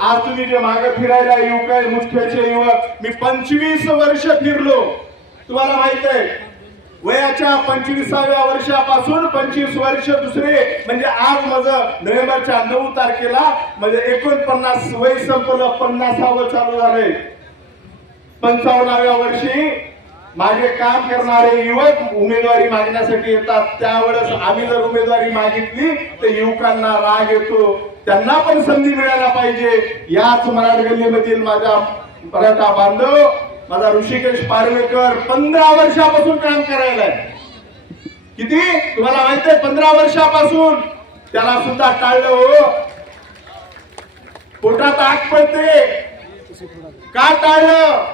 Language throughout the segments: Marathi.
आज तुम्ही जे मागे फिरायला युवक आहे, मुख्यचे युवक, मी 25 वर्ष फिरलो. तुम्हाला माहित आहे, वयाच्या 25व्या वर्षापासून 25 वर्ष दुसरे, म्हणजे आज माझं नोव्हेंबरच्या 9 तारखेला म्हणजे 49 वय संपलं, 50वे चालू झालंय. 55व्या वर्षी माझे काम करणारे युवक उमेदवारी मागण्यासाठी येतात. त्यावेळेस आम्ही जर उमेदवारी मागितली तर युवकांना राग येतो. त्यांना पण संधी मिळायला पाहिजे. याच मराठ गल्लीमधील माझा मराठा बांधव, माझा ऋषिकेश पारवेकर 15 वर्षापासून काम करायला आहे. किती तुम्हाला माहिती आहे? 15 वर्षापासून. त्याला सुद्धा टाळलं हो. पोटात आग पडते. का टाळलं?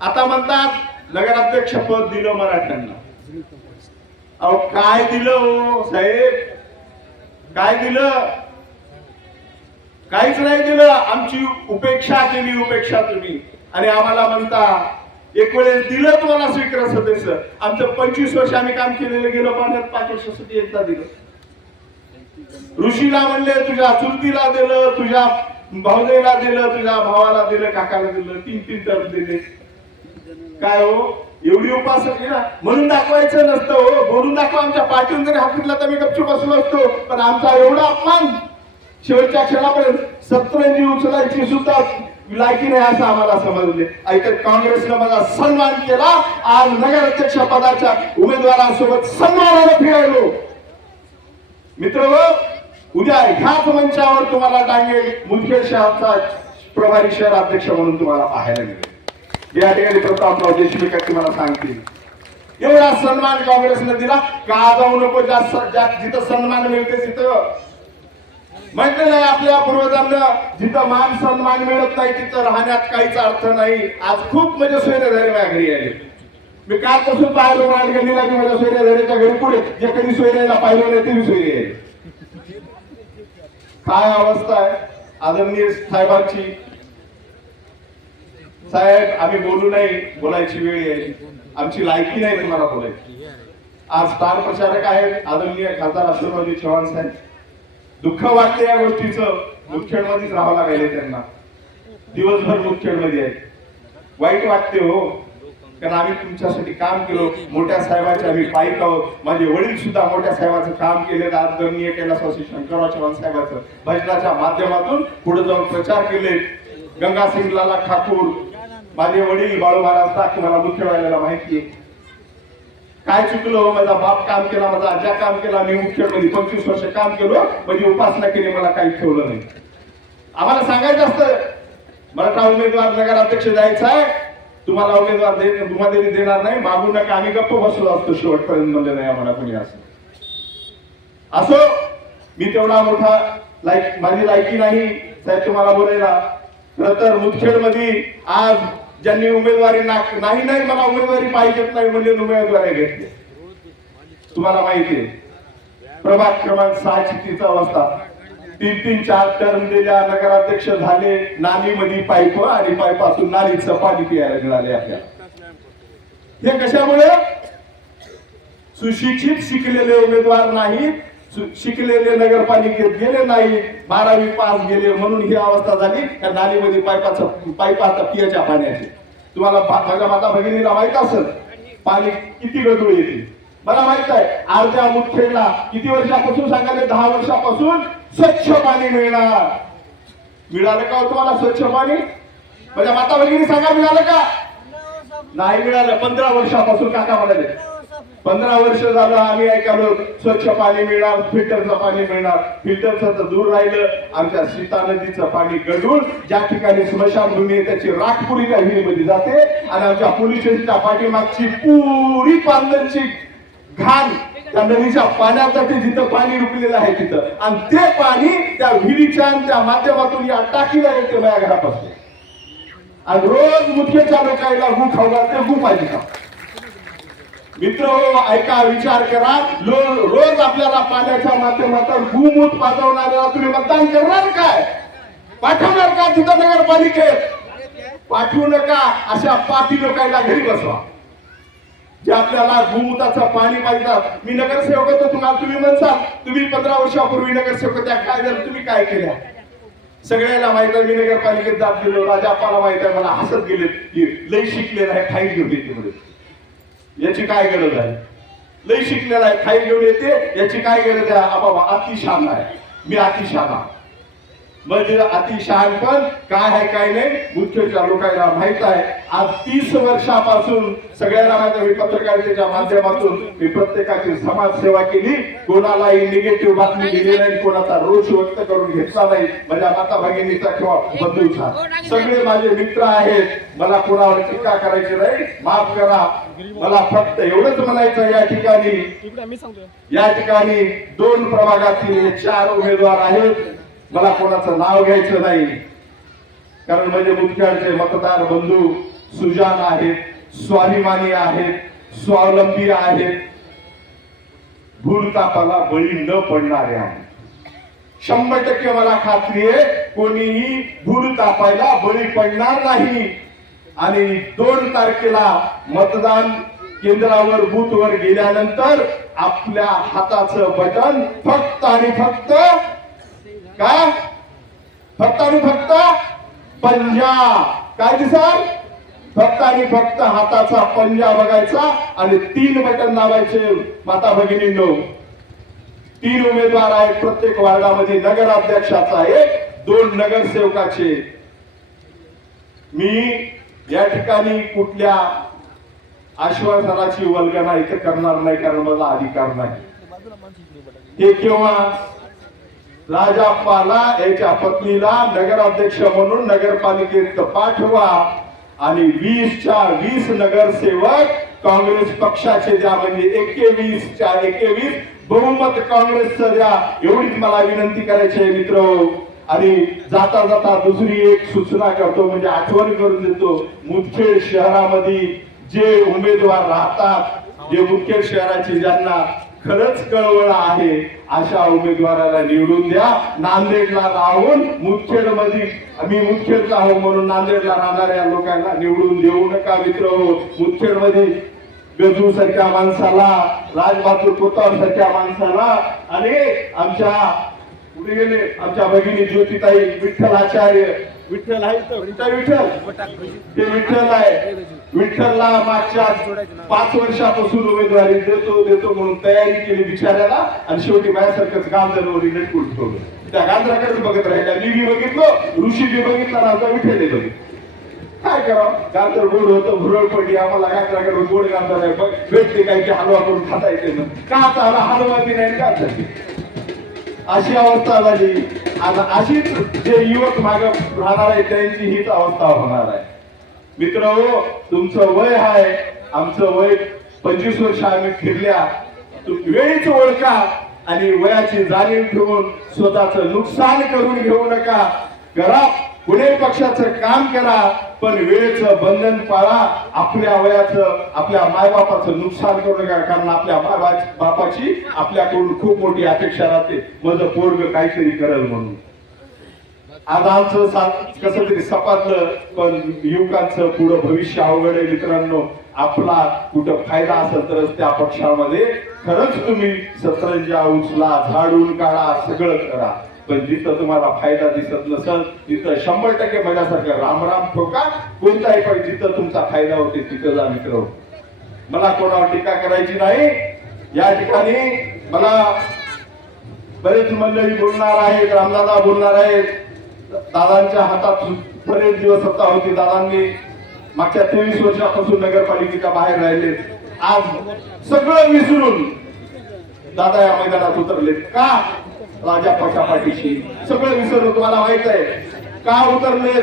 आता म्हणतात नगराध्यक्ष पद दिलं मराठ्यांना. अहो काय दिलं हो साहेब? काय दिलं? काहीच नाही दिलं. आमची उपेक्षा केली, उपेक्षा तुम्ही. आणि आम्हाला म्हणता एक वेळेस दिलं तुम्हाला स्वीकार सदस्य. आमचं 25 वर्ष आम्ही काम केलेलं गेलं पाण्यात पाकिस्तानसाठी एकदा दिलं. ऋषीला म्हणले तुझ्या चुलतीला दिलं, तुझ्या भाऊजाईला दिलं, तुझ्या भावाला दिलं, काकाला दिलं, 3 टर्म दिले. काय हो एवढी उपासक ना म्हणून दाखवायचं नसतं हो. बोलून दाखवा. आमच्या पाठीवर जरी हाकला तर मी गपचूप बसलो असतो. पण आमचा एवढा अपमान शेवटच्या क्षणापर्यंत 17 उचलायची सुद्धा लायकी नाही असं आम्हाला समजले. ऐकत काँग्रेसनं माझा सन्मान केला. आज नगराध्यक्ष पदाच्या उमेदवारांसोबत सन्मानाने फिरायलो. मित्र उद्या ह्याच मंचावर तुम्हाला डांगे मुदखेड शहराचा प्रभारी शहराध्यक्ष म्हणून तुम्हाला पाहायला मिळेल. या ठिकाणी प्रतापराव देशमुख तुम्हाला सांगतील. एवढा सन्मान काँग्रेसने दिला. का जाऊ नको? जास्त जिथं सन्मान मिळते तिथं. म्हटलं नाही आपल्या पूर्वजांना, जिथं मान सन्मान मिळत नाही तिथं राहण्यात काहीच अर्थ नाही. आज खूप म्हणजे सोयरेधारे माझ्या घरी आले. मी कालपासून पाहिलो मराठ गल्लीला की माझ्या सोयरेधारेच्या घरी पुढे जे कधी सोयऱ्याला पाहिलं नाही ते सोयरे आहे. काय अवस्था आहे आदरणीय साहेबांची. साहेब आम्ही बोलू नाही, बोलायची वेळ आहे. आमची लायकी नाही तुम्हाला बोलायची. आज स्टार प्रचारक आहेत आदरणीय खासदार अशोकरावजी चव्हाण साहेब. दुःख वाटते या गोष्टीचं. मुदखेडमध्येच राहावं लागेल त्यांना. दिवसभर मुदखेडमध्ये आहे. वाईट वाटते हो. कारण आम्ही तुमच्यासाठी काम केलं. मोठ्या साहेबाचे आम्ही पाईक आहोत. माझे वडील सुद्धा मोठ्या साहेबाचं काम केले. आदरणीय कैलासवासी शंकरराव चव्हाण साहेबाचं भजनाच्या माध्यमातून पुढे जाऊन प्रचार केले. गंगासिंग लाला ठाकूर, माझे वडील बाळू महाराज मला मुख्यवाहिनीला माहिती आहे. काय चुकलं? माझा बाप काम केला, माझा आजा काम केला. मी मुख्यमंत्री 25 वर्ष काम केलो. म्हणजे उपासना केली, मला काही ठेवलं नाही. आम्हाला सांगायचं असतं मराठा उमेदवार नगराध्यक्ष द्यायचा आहे, तुम्हाला उमेदवार तुम्हाला देणार नाही, मागू नका. आम्ही गप्प बसलो असतो शेवटपर्यंत. म्हणले नाही आम्हाला कोणी असो. मी तेवढा मोठा माझी लायकी नाही साहेब तुम्हाला बोलायला. खरं तर मुदखेड मध्ये आज ज्यांनी उमेदवारी नाही मला उमेदवारी पाहिजेत नाही म्हणजे उमेदवारी घेतली. तुम्हाला माहिती आहे प्रभाग क्रमांक 6 ची तीच अवस्था. 3-4 टर्म दिल्या, नगराध्यक्ष झाले. नालीमध्ये पाईप आणि पाईपासून नालीचं पाणी पियायला मिळाले आपल्याला. हे कशामुळे? सुशिक्षित शिकलेले उमेदवार नाहीत, शिकलेले नगरपालिकेत गेले नाही, 12वी पास गेले म्हणून ही अवस्था झाली. त्या नालीमध्ये पाईप आता पियाच्या पाण्याचे. तुम्हाला माझ्या माता भगिनीला माहित असेल पाणी किती गढूळ येते. मला माहित आहे अर्ध्या मुदखेडला किती वर्षापासून सांगायला 10 वर्षापासून स्वच्छ पाणी मिळणार. मिळालं का तुम्हाला स्वच्छ पाणी? माझ्या माता भगिनी सांगा मिळालं का? नाही मिळालं. 15 वर्षापासून काका म्हणाले 15 वर्ष झालं आम्ही ऐकलो स्वच्छ पाणी मिळणार, फिल्टरचं पाणी मिळणार. फिल्टरचं तर दूर राहिलं. आमच्या सीता नदीचं पाणी गढूळ, ज्या ठिकाणी स्मशानभूमी आहे त्याची राखपुरी त्या विहिरीमध्ये जाते. आणि आमच्या पोलीस स्टेशनच्या पाठीमागची पुरी पांदरची घाण त्या नदीच्या पाण्यात जाते, जिथं पाणी रुपलेलं आहे तिथं. आणि ते पाणी त्या विहिरीच्या त्या माध्यमातून या टाकीला येते माझ्या घरापासून. आणि रोज मुख्यच्या लोकांना गु खाऊ घालते. गु पाहिजे का? मित्र ऐका, विचार करा. रोज आपल्याला पाण्याच्या माध्यमातून भूमूत पाजवणाऱ्याला तुम्ही मतदान करणार काय? पाठवणार का तिथं नगरपालिकेत? पाठवू नका. अशा पापी लोकांना घरी बसवा जे आपल्याला भूमुताचं पाणी पाहिजे. मी नगरसेवक होतो. तुम्ही म्हणसाल तुम्ही 15 वर्षापूर्वी नगरसेवक त्या काय झालं, तुम्ही काय केल्या? सगळ्यांना माहित आहे, मी नगरपालिकेत जात गेलो, राजाप्पाला माहित आहे, मला हसत गेले की लई शिकलेला आहे, फाईल घेऊन येते मध्ये, याची काय गरज आहे? लई शिकलेला आहे, फाईल घेऊन येते, याची काय गरज आहे? बाबा अतिशहाणा आहे, मी अतिशहाणा. म्हणजे अतिशहाणपण काय आहे काय नाही मुख्यच्या लोकांना माहित आहे. आज 30 वर्षापासून सगळ्यांना माहित आहे, मी पत्रकारितेच्या माध्यमातून मी प्रत्येकाची समाजसेवा केली, कोणालाही निगेटिव्ह बातमी दिली नाही, कोणाचा रोष व्यक्त करून घेतला नाही, माझ्या माता भगिनीचा किंवा बंधूचा. सगळे माझे मित्र आहेत, मला कोणावर टीका करायची नाही, माफ करा. मला फक्त एवढंच म्हणायचं, या ठिकाणी 2 प्रभागातील 4 उमेदवार आहेत, मला कोणाचं नाव घ्यायचं नाही, कारण म्हणजे मुख्यचे मतदार बंधू सुजान आहेत, स्वाभिमानी आहेत, स्वावलंबी आहेत, भूलतापाला बळी न पडणारे आहेत. 100% मला खात्री आहे, कोणीही भूलतापायला बळी पडणार नाही. आणि 2 तारखेला मतदान केंद्रावर बूथवर गेल्यानंतर आपल्या हाताचं बटन फक्त आणि फक्त काय, फक्त आणि फक्त पंजा, काय दिसाल, फक्त आणि फक्त हाताचा पंजा बघायचा आणि 3 बटन दाबायचे. माता भगिनींनो, 3 उमेदवार आहेत प्रत्येक वार्डामध्ये, नगराध्यक्षाचा एक, 2 नगरसेवकाचे. मी या ठिकाणी कुठल्या आश्वासनाची वल्गना इथे करणार नाही, कारण माझा अधिकार नाही. हे केव्हा राजाप्पाला याच्या पत्नीला नगराध्यक्ष म्हणून नगरपालिकेत पाठवा आणि 20च्या 20 नगरसेवक काँग्रेस पक्षाचे द्या, म्हणजे 21च्या 21 बहुमत काँग्रेसचं द्या, एवढीच मला विनंती करायची आहे मित्र. आणि जाता जाता दुसरी एक सूचना करतो, म्हणजे आठवण करून देतो, मुदखेड शहरामध्ये जे उमेदवार राहतात, जे मुदखेड शहराची ज्यांना खरंच कळवळ आहे, अशा उमेदवाराला निवडून द्या. नांदेडला राहून मुदखेड मध्ये, आम्ही मुदखेडचा आहो म्हणून नांदेडला राहणाऱ्या लोकांना निवडून देऊ नका मित्र. मुदखेड मध्ये गजू सारख्या माणसाला, राजबहादूर कोतवाल सारख्या माणसाला, आणि आमच्या पुढे गेले आमच्या भगिनी ज्योतिताई विठ्ठल आचार्य, विठ्ठल आहे तर विठ्ठल, ते विठ्ठल आहे, विठ्ठलला मागच्या 5 वर्षापासून उमेदवारी देतो म्हणून तयारी केली बिचाऱ्याला, आणि शेवटी माझ्यासारखंच गांधर्वरी लटकून ठेवलं. त्या गांधराकडे बघत राहिल्या, मी बघितलं, ऋषी बी बघितला, आमचा विठ्ठल बघितलं. काय करावं, गांधर गोड होतं, भुरळ पडली, आम्हाला गांधराकडे गोड गांधर आहे, भेटते काय की हलवा करून खाता येते ना, का चाला हलवा बी नाही का झाली, अशी अवस्था झाली. आणि अशीच जे युवक माग राहणार आहे त्यांची हीच अवस्था होणार आहे. मित्र हो, तुमचं वय आहे, आमचं वय 25 वर्ष आम्ही फिरल्या, वेळीच ओळखा आणि वयाची जाणीव ठेवून स्वतःचं नुकसान करून घेऊ नका. करा पुणे पक्षाचं काम करा, पण वेळेचं बंधन पाळा. आपल्या वयाचं, आपल्या मायबापाचं नुकसान करू नका, कारण आपल्या बापाची आपल्याकडून खूप मोठी अपेक्षा राहते, माझं पोरग काहीतरी करेल म्हणून. आज आमचं कसं तरी सपाटलं, पण युवकांचं पुढं भविष्य अवघड आहे मित्रांनो. आपला कुठं फायदा असेल तरच त्या पक्षामध्ये खरंच तुम्ही सतरंजा उचला, झाडून काढा, सगळं करा, पण जिथं तुम्हाला फायदा दिसत नसेल तिथं 100% माझ्यासारखं रामराम ठोका. कोणताही पण जिथं तुमचा फायदा होते तिथं जा मित्र. मला कोणावर टीका करायची नाही. या ठिकाणी मला बरेच मंडळी बोलणार आहेत, रामदादा बोलणार आहेत. दादांच्या हातात बरेच दिवस सत्ता होती, दादांनी मागच्या 23 वर्षापासून नगरपालिकेच्या बाहेर राहिले. आज सगळं विसरून दादा या मैदानात उतरले. का? राजाप्पाच्या पाठीशी सगळं विसरलं. तुम्हाला माहित आहे का उतरले?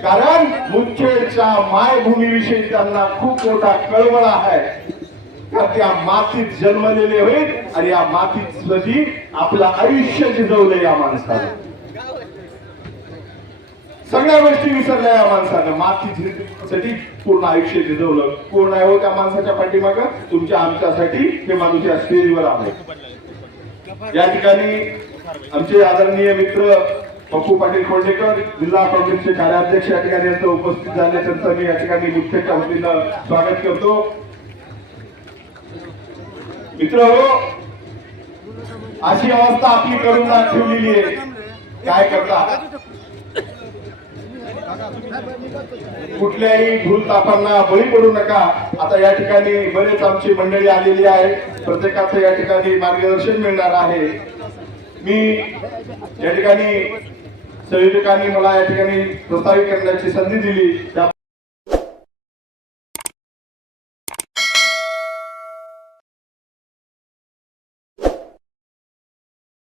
कारण मुदखेडच्या मायभूमीविषयी त्यांना खूप मोठा कळवळ आहे. त्या मातीत जन्मलेले होईल आणि या मातीत आपलं आयुष्य जिजवलं या माणसाने. सगळ्या गोष्टी विसरल्या या माणसानं, मातीसाठी पूर्ण आयुष्य जिजवलं. कोण आहे हो त्या माणसाच्या पाठीमाग? तुमच्या आमच्यासाठी हे माणूस या स्टेजवर आहे. या ठिकाणी आमचे आदरणीय मित्र पप्पू पाटील कोंडेकर, जिल्हा काँग्रेसचे कार्याध्यक्ष या ठिकाणी उपस्थित झाले, त्यांचं मी या ठिकाणी मुख्यच्या वतीनं स्वागत करतो. मित्र हो, अशी अवस्था आपली करून ठेवलेली आहे. काय करता कुठल्याही भूलथापांना बळी पडू नका. आता या ठिकाणी बरेच आमची मंडळी आलेली आहे, प्रत्येकाचं या ठिकाणी मार्गदर्शन मिळणार आहे. मी या ठिकाणी संयोजकांनी मला या ठिकाणी प्रस्तावित करण्याची संधी दिली.